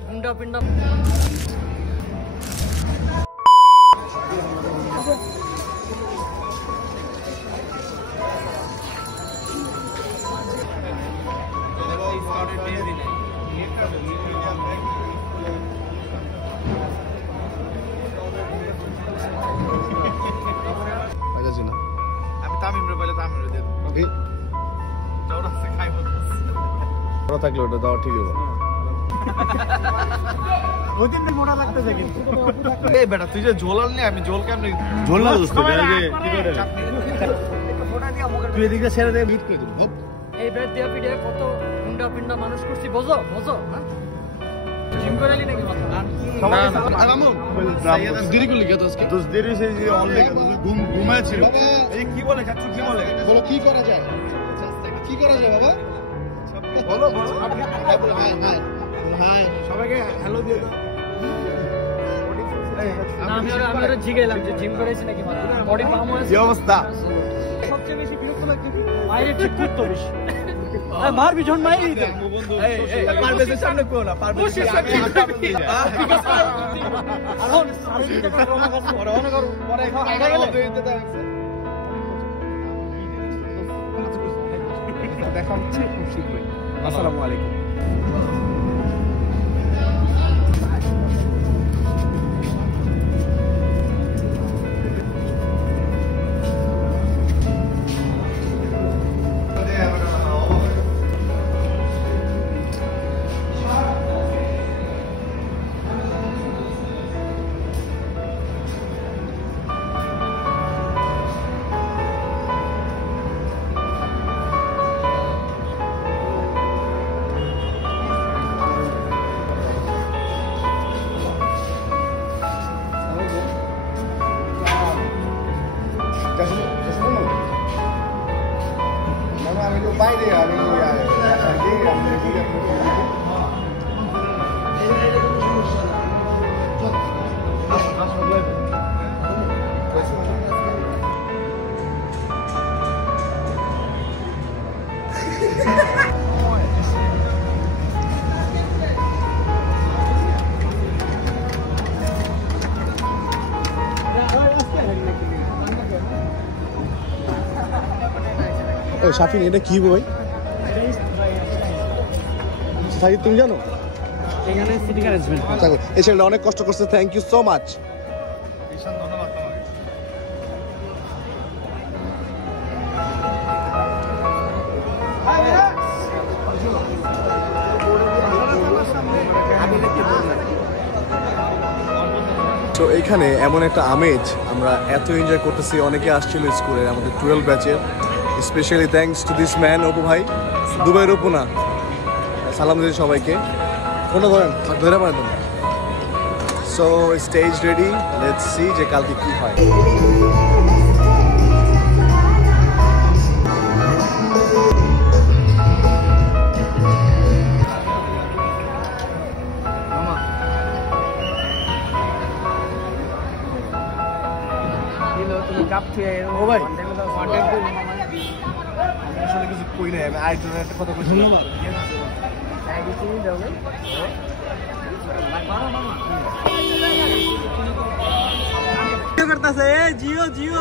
গুন্ডা পিন্ডা আমি তামিমরে বলে তামিমরে দিয়ে দেবো চৌড়া আছে খাই বলতেছে থাকলে ওটা দেওয়া ঠিক হবে ওদিন মোটা লাগতেছে কিন্তু এই বেটা তুই যে ঝোল আনলি আমি ঝোল কেমনে ঝোল না দোস্ত কি করে তুই এদিকে ছেড়ে দে মিট করে দেব এই বেড দিয়া পিডে কত গুন্ডা পিন্ডা মানুষ করছি বোঝো বোঝো হ্যাঁ জিম করে এলি নাকি মাথা না না রামু দেরি করলি কে আজকে দোষ দেরি হয়েছে যে অলরেডি ঘুমাচ্ছিল এই কি বলে কাচ্চু কি বলে বলো কি করা যায় কি করা যায় বাবা বলো বলো হাই হাই হাই সবাইকে হ্যালো দিয়ে দাও আমি ওরা জিগাইলাম যে জিম করেছি নাকি মাথা বডি পাম হয়েছে কি অবস্থা সবচেয়ে বেশি বিরক্ত লাগছে মাইরে ঠিক করতে বেশি মারবি যখন মাইরি দে এই পারভেজের সামনে কো না পারভেজের সামনে এখন পরে অনেক করো পরে আইডা গেলে দেখা হচ্ছে খুব শীঘ্রই আসসালামু আলাইকুম আমি তো বাইরে আমি শাফিন এটা কি ভাই সাহিদ তুমি জানো এখানে সিটিং অ্যারেঞ্জমেন্ট এই ছেলেটা অনেক কষ্ট করছে থ্যাংক ইউ সো মাচ ভীষণ ধন্যবাদ তোমাকে তো এখানে এমন একটা আমেজ আমরা এত এনজয় করতেছি অনেকে আসছিল স্কুলের আমাদের 12 ব্যাচের specially thanks to this man Apu ভাই দুবাইয়ের অপু না সালাম দিন সবাইকে কোনো ধরেন ধরে পারেন so stage ready let's see যে কালকে কি হয় ও ভাই আসলে কিছু কই নাই আমি আরেকজনের একটা কথা বলছি ধন্যবাদ করতেছে জিও জিও